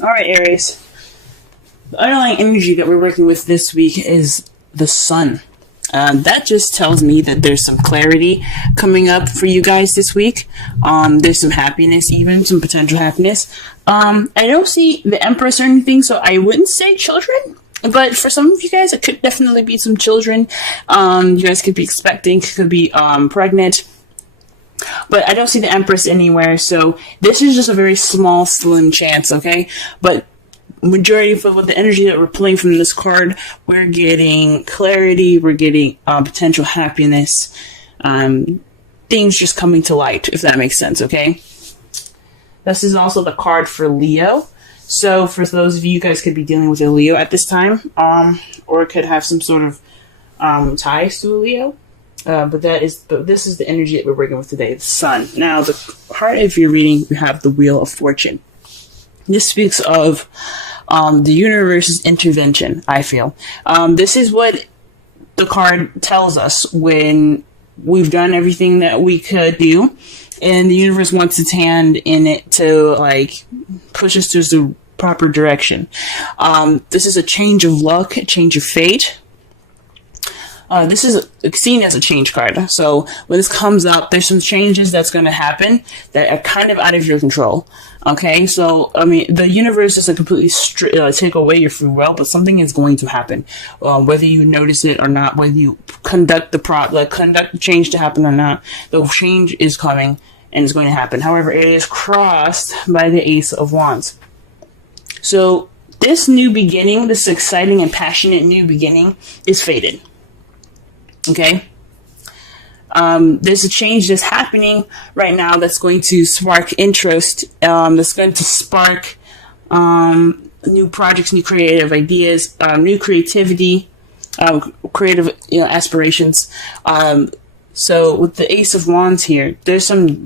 Alright, Aries. The underlying energy that we're working with this week is the sun. That just tells me that there's some clarity coming up for you guys this week. There's some happiness, even some potential happiness. I don't see the Empress or anything, so I wouldn't say children. But for some of you guys, it could definitely be some children. You guys could be expecting, could be pregnant. But I don't see the Empress anywhere, so this is just a very small, slim chance, okay? But majority of with the energy that we're pulling from this card, we're getting clarity, we're getting potential happiness, things just coming to light, if that makes sense, okay? This is also the card for Leo. So for those of you guys could be dealing with a Leo at this time, or could have some sort of ties to a Leo. But this is the energy that we're working with today, the sun. Now, the heart of your reading, you have the Wheel of Fortune. This speaks of the universe's intervention, I feel. This is what the card tells us when we've done everything that we could do, and the universe wants its hand in it to, like, push us to the proper direction. This is a change of luck, a change of fate. This is seen as a change card. So when this comes up, there's some changes that's going to happen that are kind of out of your control. Okay, so I mean, the universe doesn't completely take away your free will, but something is going to happen, whether you notice it or not, whether you conduct the change to happen or not. The change is coming and it's going to happen. However, it is crossed by the Ace of Wands. So this new beginning, this exciting and passionate new beginning, is fated. Okay, there's a change that's happening right now that's going to spark interest, that's going to spark new projects, new creative ideas, new creativity, creative aspirations. So with the Ace of Wands here, there's some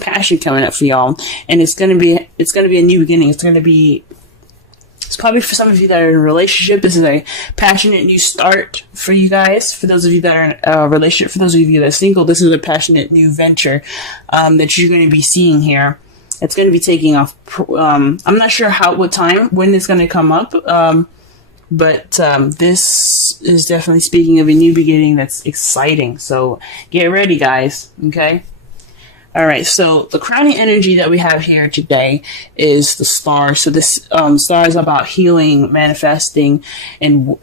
passion coming up for y'all, and it's gonna be a new beginning. It's probably for some of you that are in a relationship. This is a passionate new start for you guys. For those of you that are in a relationship, for those of you that are single, this is a passionate new venture that you're going to be seeing here. It's going to be taking off. I'm not sure when it's going to come up, but this is definitely speaking of a new beginning that's exciting. So get ready, guys. Okay. All right, so the crowning energy that we have here today is the star. So this star is about healing, manifesting, and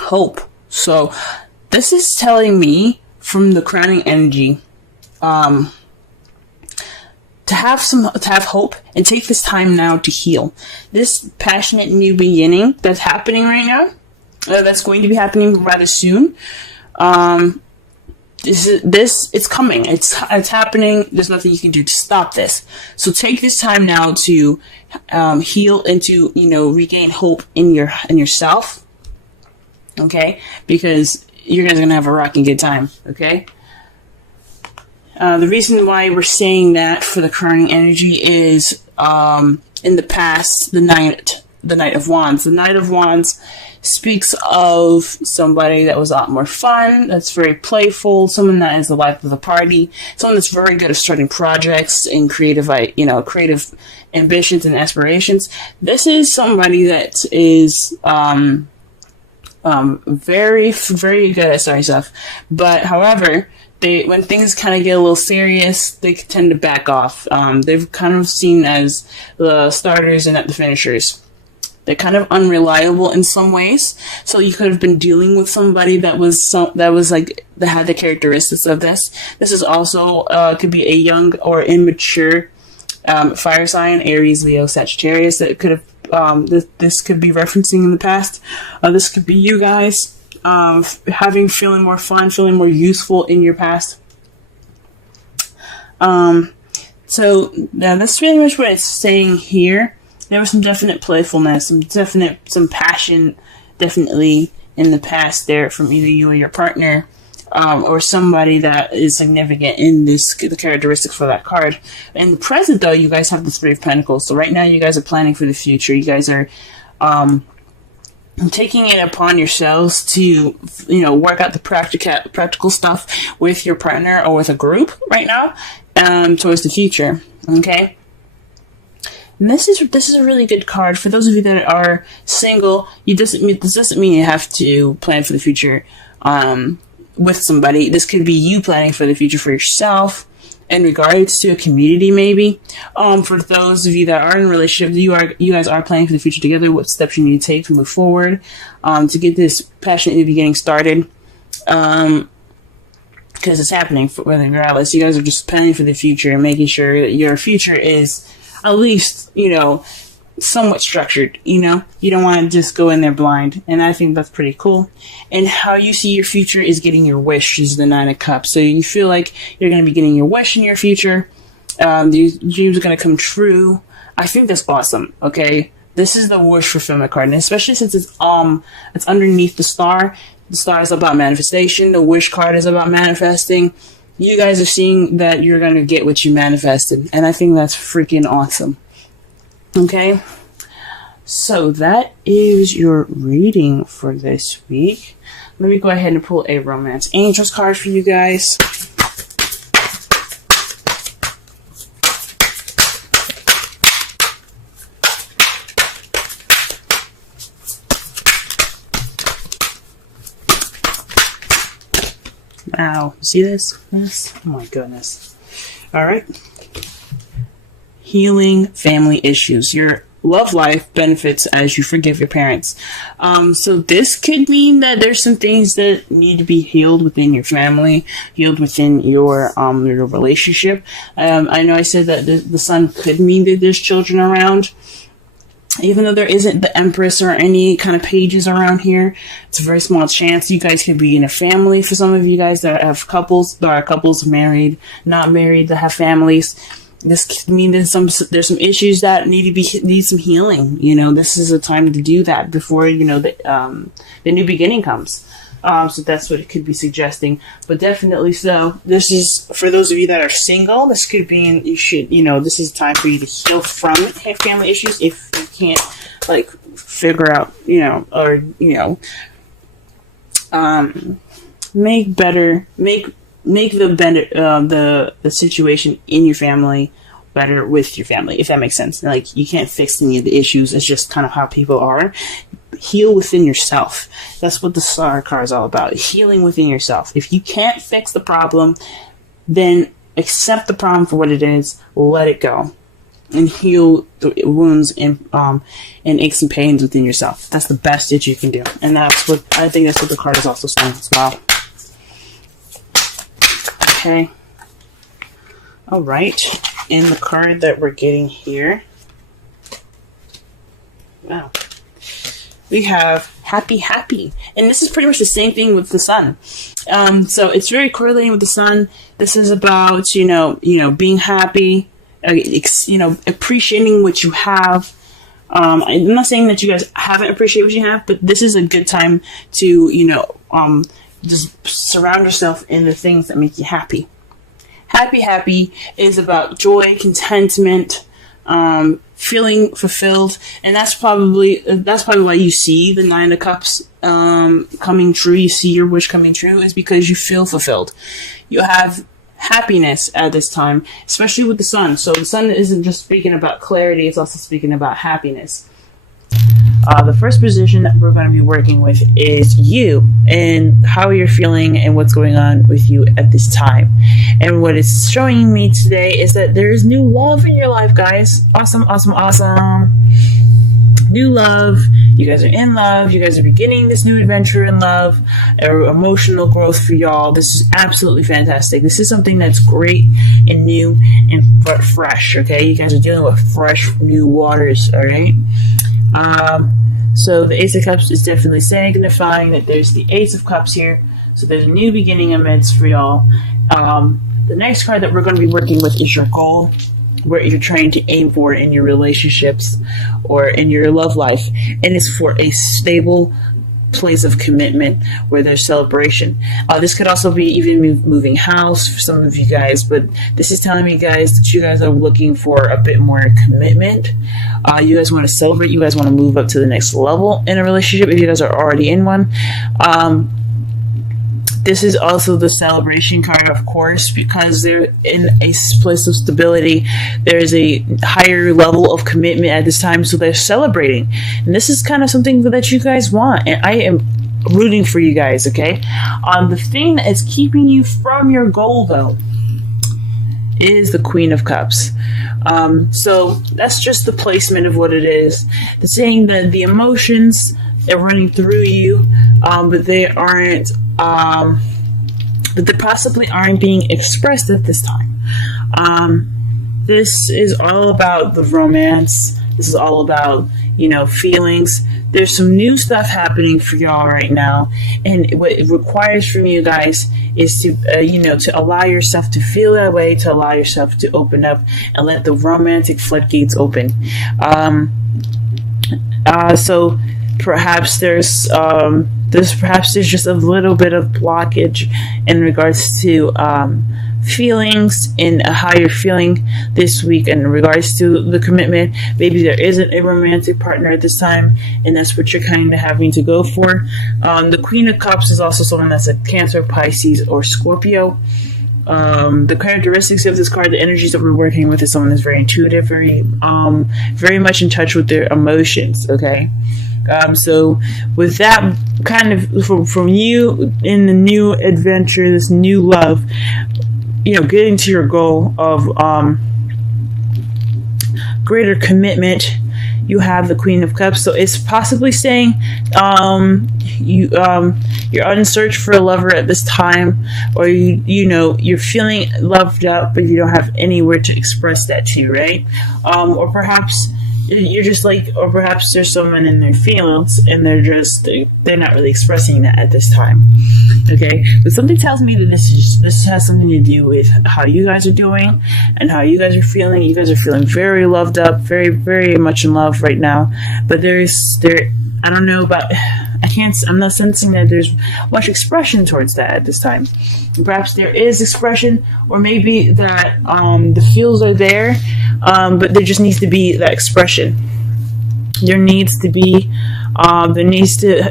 hope. So this is telling me from the crowning energy to have hope and take this time now to heal. This passionate new beginning that's happening right now, that's going to be happening rather soon. It's coming. It's happening. There's nothing you can do to stop this. So take this time now to heal and to regain hope in yourself. Okay, because you guys are gonna have a rocking good time. Okay. The reason why we're saying that for the crowning energy is in the past, the Knight of Wands. The Knight of Wands speaks of somebody that was a lot more fun, that's very playful, someone that is the life of the party, someone that's very good at starting projects and creative ambitions and aspirations. This is somebody that is very, very good at starting stuff. But however, when things kind of get a little serious, they tend to back off. They've kind of seen as the starters and not the finishers. They're kind of unreliable in some ways. So you could have been dealing with somebody that had the characteristics of this. This is also could be a young or immature fire sign, Aries, Leo, Sagittarius. That could have this could be referencing in the past. This could be you guys feeling more fun, feeling more useful in your past. So that's really much what it's saying here. There was some definite playfulness, some passion, definitely in the past there from either you or your partner, or somebody that is significant in the characteristics for that card. In the present, though, you guys have the Three of Pentacles. So right now, you guys are planning for the future. You guys are taking it upon yourselves to, work out the practical stuff with your partner or with a group right now, towards the future. Okay. And this is a really good card for those of you that are single. This doesn't mean you have to plan for the future with somebody. This could be you planning for the future for yourself in regards to a community, maybe. For those of you that are in a relationship, you guys are planning for the future together. What steps you need to take to move forward to get this passionate new beginning started. Because it's happening regardless. You guys are just planning for the future and making sure that your future is at least, somewhat structured. You don't want to just go in there blind. And I think that's pretty cool. And how you see your future is getting your wish is the 9 of Cups. So you feel like you're going to be getting your wish in your future. These dreams are going to come true. I think that's awesome. Okay. This is the wish fulfillment card. And especially since it's underneath the star. The star is about manifestation. The wish card is about manifesting. You guys are seeing that you're going to get what you manifested. And I think that's freaking awesome. Okay. So that is your reading for this week. Let me go ahead and pull a Romance Angels card for you guys. Wow, see this? Yes. Oh my goodness. Alright. Healing family issues. Your love life benefits as you forgive your parents. So this could mean that there's some things that need to be healed within your family, healed within your relationship. I know I said that the sun could mean that there's children around. Even though there isn't the Empress or any kind of pages around here, it's a very small chance. You guys could be in a family. For some of you guys that have couples, there are couples married, not married, that have families. This could mean there's some issues that need some healing. This is a time to do that before the new beginning comes. So that's what it could be suggesting. But definitely so. This is for those of you that are single. This could be this is time for you to heal from family issues if you can't figure out make the situation in your family better with your family, if that makes sense. You can't fix any of the issues. It's just kind of how people are. Heal within yourself. That's what the Star card is all about. Healing within yourself. If you can't fix the problem, then accept the problem for what it is. Let it go, and heal the wounds and aches and pains within yourself. That's the best that you can do, and that's what I think. That's what the card is also saying as well. Okay. All right. And the card that we're getting here. Wow. We have happy. And this is pretty much the same thing with the sun. So it's very correlating with the sun. This is about, being happy, appreciating what you have. I'm not saying that you guys haven't appreciated what you have, but this is a good time to, just surround yourself in the things that make you happy. Happy is about joy, contentment, feeling fulfilled, and that's probably why you see the 9 of Cups coming true. You see your wish coming true is because you feel fulfilled. You have happiness at this time, especially with the sun. So the sun isn't just speaking about clarity; it's also speaking about happiness. The first position that we're going to be working with is you and how you're feeling and what's going on with you at this time. And what it's showing me today is that there is new love in your life, guys. Awesome. New love. You guys are in love. You guys are beginning this new adventure in love. Emotional growth for y'all. This is absolutely fantastic. This is something that's great and new and fresh, okay? You guys are dealing with fresh, new waters, all right? So the Ace of Cups is definitely signifying that there's the Ace of Cups here. So there's a new beginning amidst for y'all. The next card that we're going to be working with is your goal, what you're trying to aim for in your relationships or in your love life. And it's for a stable place of commitment where there's celebration. This could also be even moving house for some of you guys, but this is telling me, guys, that you guys are looking for a bit more commitment. You guys want to celebrate. You guys want to move up to the next level in a relationship if you guys are already in one. This is also the celebration card, of course, because they're in a place of stability. There is a higher level of commitment at this time, so they're celebrating. And this is kind of something that you guys want, and I am rooting for you guys, okay? The thing that is keeping you from your goal, though, is the Queen of Cups. So that's just the placement of what it is. It's saying that the emotions are running through you, but they aren't, that they possibly aren't being expressed at this time. This is all about the romance. This is all about, feelings. There's some new stuff happening for y'all right now, and what it requires from you guys is to, to allow yourself to feel that way, to allow yourself to open up and let the romantic floodgates open. So perhaps there's just a little bit of blockage in regards to feelings and how you're feeling this week in regards to the commitment. Maybe there isn't a romantic partner at this time, and that's what you're kind of having to go for. The Queen of Cups is also someone that's a Cancer, Pisces, or Scorpio. The characteristics of this card, the energies that we're working with, is someone that's very intuitive, very much in touch with their emotions, okay? So with that kind of from you in the new adventure, this new love, getting to your goal of greater commitment, you have the Queen of Cups. So it's possibly saying you're on search for a lover at this time, or you're feeling loved up, but you don't have anywhere to express that to, right? Or perhaps you're just or perhaps there's someone in their feelings and they're not really expressing that at this time. Okay, but something tells me that this has something to do with how you guys are doing and how you guys are feeling. You guys are feeling very loved up, very, very much in love right now. But I don't know about, I'm not sensing that there's much expression towards that at this time. Perhaps there is expression, or maybe that the feels are there, but there just needs to be that expression. There needs to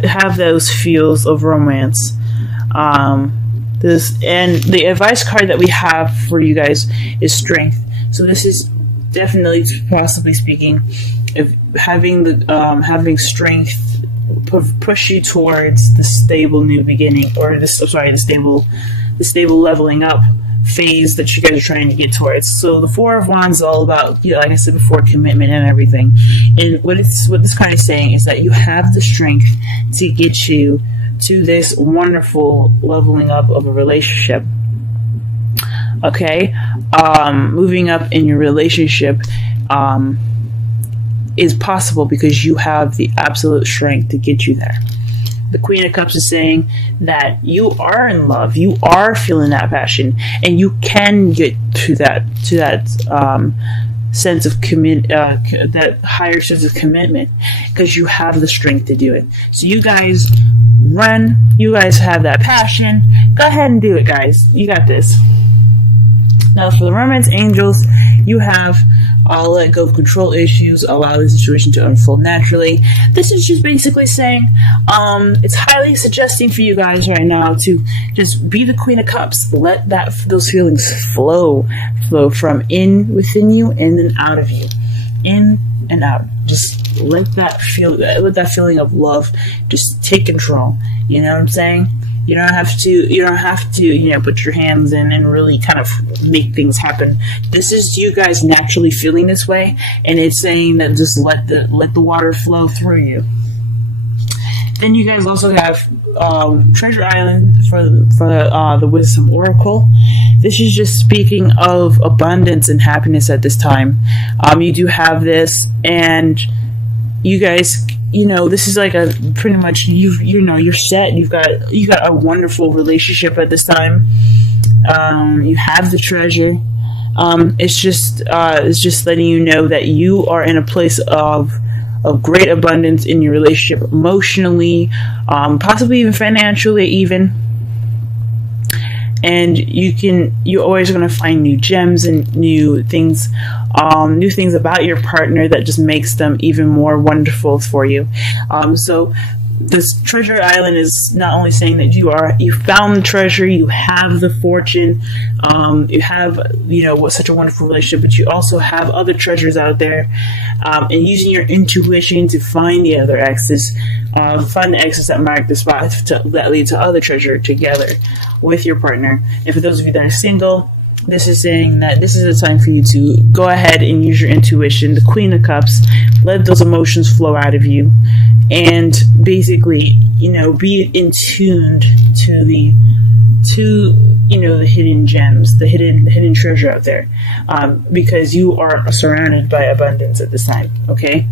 have those feels of romance. And the advice card that we have for you guys is strength. So this is definitely, possibly speaking, of having strength push you towards the stable new beginning, or the stable leveling up phase that you guys are trying to get towards. So the Four of Wands is all about, like I said before, commitment and everything. And what this card is saying is that you have the strength to get you to this wonderful leveling up of a relationship. Okay, moving up in your relationship is possible because you have the absolute strength to get you there. The Queen of Cups is saying that you are in love, you are feeling that passion, and you can get to that sense of that higher sense of commitment because you have the strength to do it. So you guys run, you guys have that passion. Go ahead and do it, guys. You got this. Now, for the romance angels, you have let go of control issues, allow the situation to unfold naturally. This is just basically saying it's highly suggesting for you guys right now to just be the Queen of Cups. Let those feelings flow from within you and then out of you, in and out. Just let that feeling of love just take control. You know what I'm saying? You don't have to, put your hands in and really kind of make things happen. This is you guys naturally feeling this way, and it's saying that just let the water flow through you. Then you guys also have Treasure Island for the Wisdom Oracle. This is just speaking of abundance and happiness at this time. You do have this, and you guys, this is like a pretty much you're set. You've got a wonderful relationship at this time. You have the treasure. It's just letting you know that you are in a place of great abundance in your relationship, emotionally, possibly even financially, even. And you're always going to find new gems and new things about your partner that just makes them even more wonderful for you. So this treasure island is not only saying that you found the treasure, you have the fortune, you have such a wonderful relationship, but you also have other treasures out there, and using your intuition to find the other exes, find the exes that mark the spot that lead to other treasure together with your partner. And for those of you that are single, this is saying that this is a time for you to go ahead and use your intuition, the Queen of Cups, let those emotions flow out of you, and basically, be in tuned to the hidden gems, the hidden treasure out there, because you are surrounded by abundance at this time. Okay,